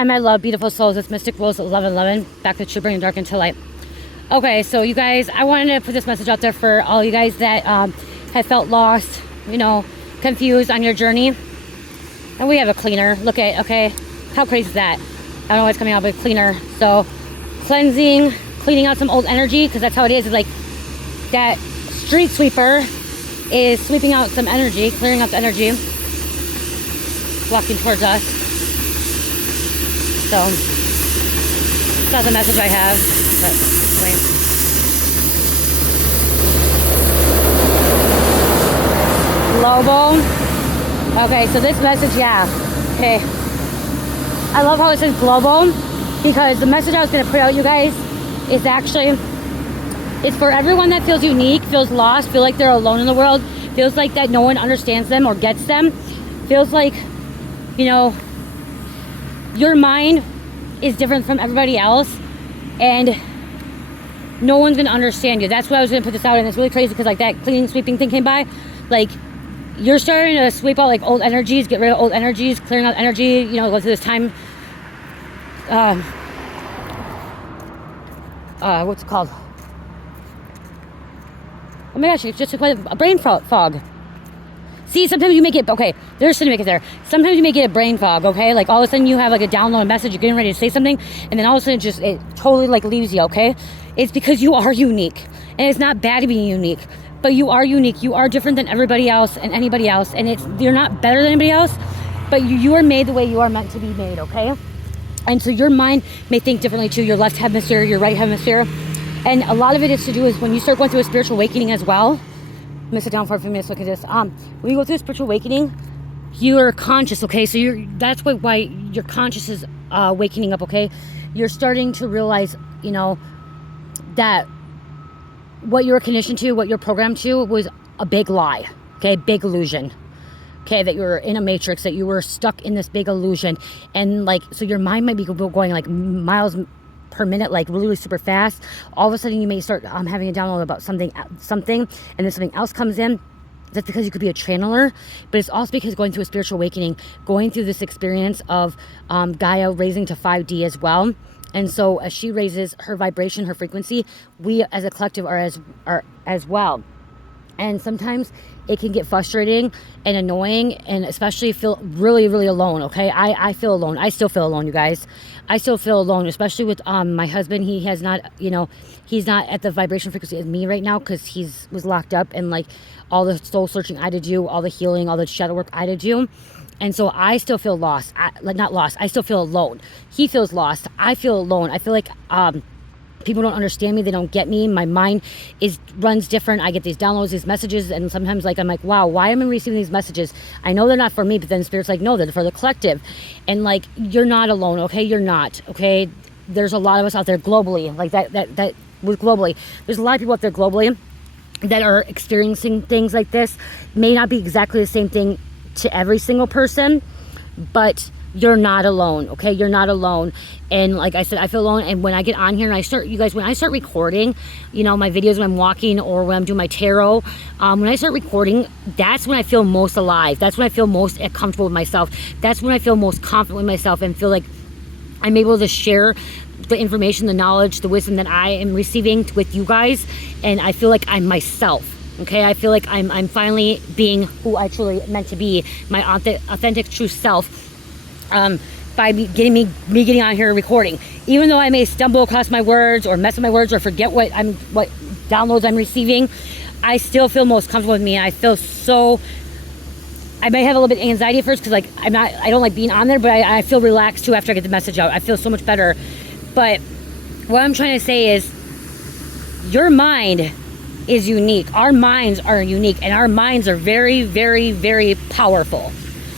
Hi, my love, beautiful souls. It's Mystic Rose 1111. Back with you, bringing dark into light. Okay, so you guys, I wanted to put this message out there for all you guys that have felt lost, you know, confused on your journey. And we have a cleaner. Look at, okay, how crazy is that? I don't know what's coming out, but cleaner. So cleansing, cleaning out some old energy, because that's how it is. It's like that street sweeper is sweeping out some energy, clearing out the energy, walking towards us. So it's not the message I have, but wait. Global. Okay, so this message, yeah. Okay. I love how it says global, because the message I was going to put out, you guys, is actually, it's for everyone that feels unique, feels lost, feel like they're alone in the world, feels like that no one understands them or gets them, feels like, you know, your mind is different from everybody else, and no one's going to understand you. That's why I was going to put this out, and it's really crazy, because like that cleaning, sweeping thing came by, like, you're starting to sweep out like old energies, get rid of old energies, clearing out energy, you know, go through this time, what's it called? Oh my gosh, it's just a brain fog. See, sometimes you make it, okay, there's something to make it there. Sometimes you may get a brain fog, okay? Like all of a sudden you have like a download message, you're getting ready to say something, and then all of a sudden it totally like leaves you, okay? It's because you are unique. And it's not bad to be unique, but you are unique. You are different than everybody else and anybody else. And you're not better than anybody else, but you are made the way you are meant to be made, okay? And so your mind may think differently too, your left hemisphere, your right hemisphere. And a lot of it is to do is when you start going through a spiritual awakening as well. I'm gonna sit down for a few minutes, look at this. When you go through a spiritual awakening, you're conscious, okay? So that's why your conscious is wakening up, okay? You're starting to realize, you know, that what you were conditioned to, what you're programmed to was a big lie, okay? Big illusion, okay? That you were in a matrix, that you were stuck in this big illusion. And like, so your mind might be going like miles per minute, like really, really super fast. All of a sudden you may start having a download about something, and then something else comes in. That's because you could be a channeler, but it's also because going through a spiritual awakening, going through this experience of Gaia raising to 5D as well. And so as she raises her vibration, her frequency, we as a collective are as well. And sometimes it can get frustrating and annoying, and especially feel really, really alone, okay? I feel alone. I still feel alone, you guys. I still feel alone, especially with my husband. He has not, you know, he's not at the vibration frequency as me right now, because was locked up, and like all the soul searching I had to do, all the healing, all the shadow work I had to do. And so I still feel lost. Not lost. I still feel alone. He feels lost. I feel alone. I feel like people don't understand me. They don't get me. My mind runs different. I get these downloads, these messages, and sometimes like I'm like, wow, why am I receiving these messages? I know they're not for me, but then Spirit's like, no, they're for the collective. And like, you're not alone, okay? You're not, okay? There's a lot of us out there globally, like that was globally. There's a lot of people out there globally that are experiencing things like this. May not be exactly the same thing to every single person, but you're not alone, okay? You're not alone. And like I said, I feel alone. And when I get on here and when I start recording, you know, my videos when I'm walking or when I'm doing my tarot, when I start recording, that's when I feel most alive. That's when I feel most comfortable with myself. That's when I feel most confident with myself and feel like I'm able to share the information, the knowledge, the wisdom that I am receiving with you guys. And I feel like I'm myself. Okay, I feel like I'm finally being who I truly meant to be, my authentic, true self, by getting on here recording. Even though I may stumble across my words or mess up my words or forget what downloads I'm receiving, I still feel most comfortable with me. And I feel so. I may have a little bit of anxiety at first because like I don't like being on there, but I feel relaxed too after I get the message out. I feel so much better. But what I'm trying to say is, your mind is unique. Our minds are unique, and our minds are very, very, very powerful.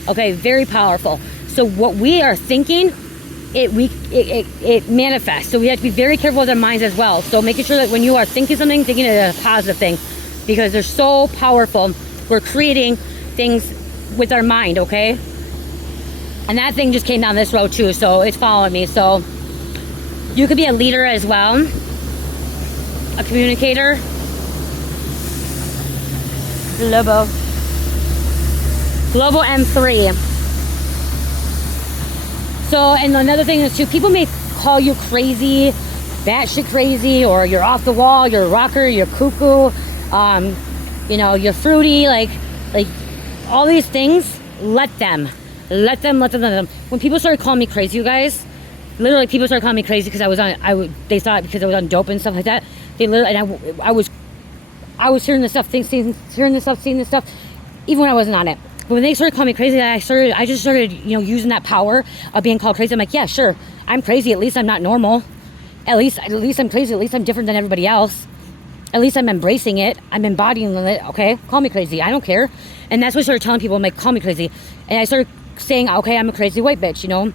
Okay, very powerful. So what we are thinking, it manifests. So we have to be very careful with our minds as well. So making sure that when you are thinking something, thinking it as a positive thing, because they're so powerful. We're creating things with our mind, okay? And that thing just came down this road too, so it's following me. So you could be a leader as well, a communicator. Global M3. So, and another thing is too, people may call you crazy, batshit crazy, or you're off the wall, you're a rocker, you're cuckoo, you know, you're fruity, like all these things. Let them. When people started calling me crazy, you guys, literally people started calling me crazy because they thought because I was on dope and stuff like that. They literally, and I was hearing this stuff, seeing this stuff, even when I wasn't on it. But when they started calling me crazy, I just started, you know, using that power of being called crazy. I'm like, yeah, sure, I'm crazy. At least I'm not normal. At least I'm crazy. At least I'm different than everybody else. At least I'm embracing it. I'm embodying it. Okay, call me crazy. I don't care. And that's what I started telling people. I'm like, call me crazy. And I started saying, okay, I'm a crazy white bitch, you know?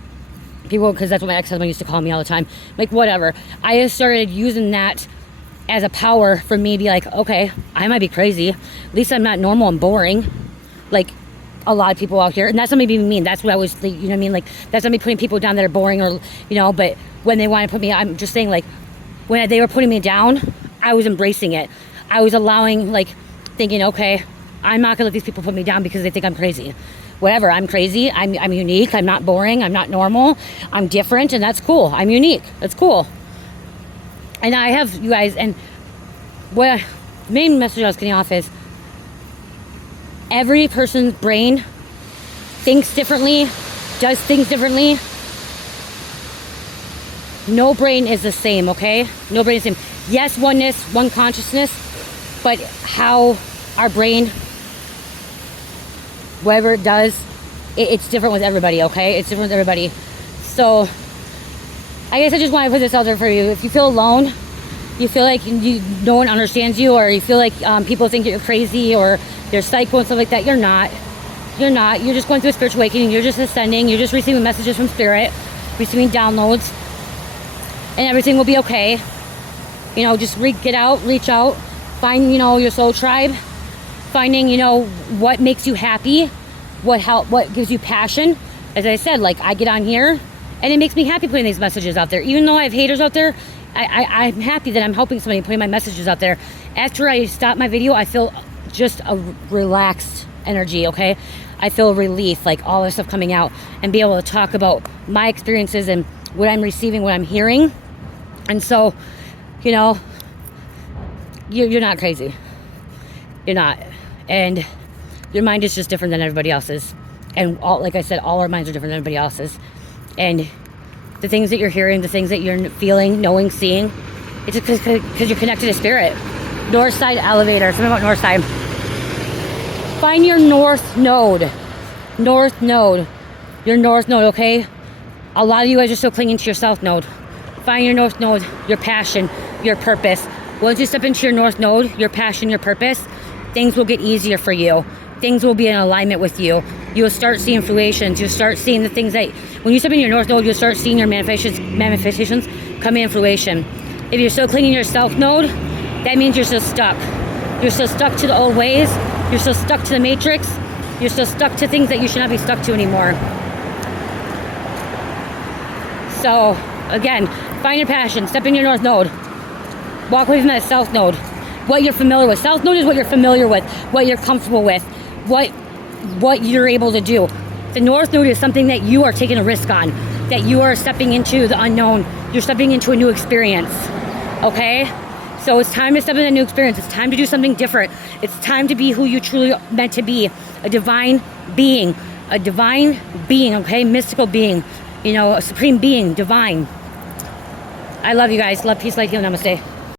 People, because that's what my ex-husband used to call me all the time. Like, whatever. I just started using that as a power for me to be like, okay, I might be crazy. At least I'm not normal and boring. Like a lot of people out here. And that's not me being mean. That's what I was, you know what I mean? Like, that's not me putting people down that are boring or, you know, but when they want to put me, I'm just saying, like, when they were putting me down, I was embracing it. I was allowing, like, thinking, okay, I'm not gonna let these people put me down because they think I'm crazy. Whatever, I'm crazy, I'm unique, I'm not boring, I'm not normal, I'm different, and that's cool. I'm unique, that's cool. And I have, you guys, and what the main message I was getting off is, every person's brain thinks differently, does things differently. No brain is the same, okay? No brain is the same. Yes, oneness, one consciousness, but how our brain, whatever it does, it's different with everybody, okay? It's different with everybody. So, I guess I just want to put this out there for you. If you feel alone, you feel like no one understands you, or you feel like people think you're crazy or you're psycho and stuff like that, you're not. You're not. You're just going through a spiritual awakening. You're just ascending. You're just receiving messages from Spirit, receiving downloads, and everything will be okay. You know, just reach out, find, you know, your soul tribe, finding, you know, what makes you happy, what gives you passion. As I said, like, I get on here and it makes me happy putting these messages out there. Even though I have haters out there, I'm happy that I'm helping somebody putting my messages out there. After I stop my video, I feel just a relaxed energy, okay? I feel relief, like all this stuff coming out, and be able to talk about my experiences and what I'm receiving, what I'm hearing. And so, you know, you're not crazy. You're not. And your mind is just different than everybody else's. And all, like I said, all our minds are different than everybody else's. And the things that you're hearing, the things that you're feeling, knowing, seeing, it's just because you're connected to Spirit. North side elevator. Something about north side. Find your north node. North node. Your north node, okay? A lot of you guys are still clinging to your south node. Find your north node, your passion, your purpose. Once you step into your north node, your passion, your purpose, things will get easier for you. Things will be in alignment with you. You'll start seeing fruitions. You'll start seeing the things that, when you step in your north node, you'll start seeing your manifestations coming in fruition. If you're still clinging to your south node, that means you're still stuck. You're still stuck to the old ways. You're still stuck to the matrix. You're still stuck to things that you should not be stuck to anymore. So, again, find your passion. Step in your north node. Walk away from that south node. What you're familiar with. South node is what you're familiar with, what you're comfortable with, what you're able to do. The north node is something that you are taking a risk on, that you are stepping into the unknown. You're stepping into a new experience. Okay? So it's time to step into a new experience. It's time to do something different. It's time to be who you truly meant to be. A divine being. A divine being, okay? Mystical being. You know, a supreme being, divine. I love you guys. Love, peace, light, healing. Namaste.